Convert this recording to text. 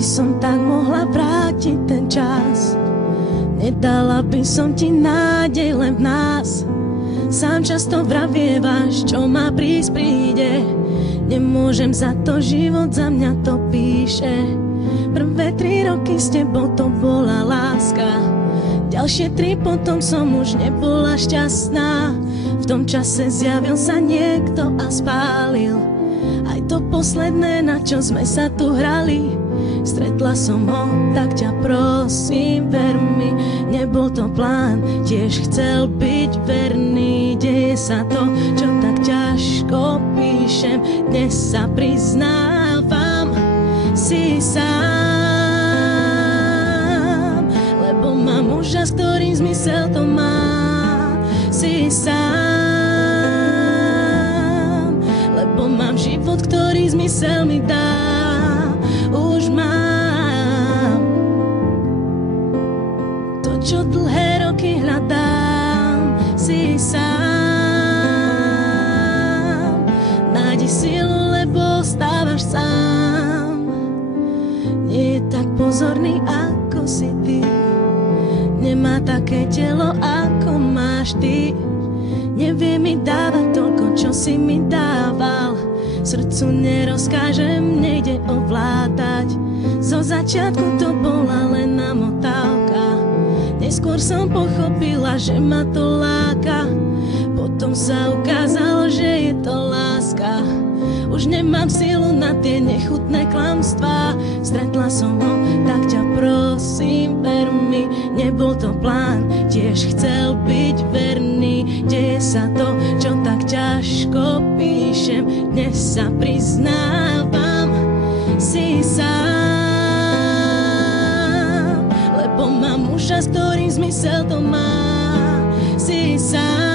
by som tak mohla vrátiť ten čas. Nedala by som ti nádej len v nás. Sám často vravievaš, čo má prísť príde. Nemôžem za to, život za mňa to píše. Prvé 3 roky s tebou to bola láska. Ďalšie 3 potom som už nebola šťastná. V tom čase zjavil sa niekto a spálil aj to posledné, na čo sme sa tu hrali. Stretla som ho, tak ťa prosím, ver mi, nebol to plán, tiež chcel byť verný. Deje sa to, čo tak ťažko píšem, dnes sa priznávam, si sám, lebo mám muža, s ktorým zmysel to má. Si sám, lebo mám život, ktorý zmysel mi dá. Už mám to, čo dlhé roky hľadám. Si sám, nájdi silu, lebo stávaš sám. Nie je tak pozorný, ako si ty, nemá také telo, ako máš ty. Nevie mi dávať toľko, čo si mi dával. Srdcu nerozkážem, nejde ovládať. Zo začiatku to bola len namotávka. Neskôr som pochopila, že ma to láka. Potom sa ukázalo, že je to láska. Už nemám silu na tie nechutné klamstvá. Stretla som ho, tak ťa prosím, ver mi, nebol to plán, tiež chcel byť verný. Deje sa to, čo tak ťažko píšem, dnes sa priznávam, si sám, lebo mám muža, s ktorým zmysel to má. Si sám,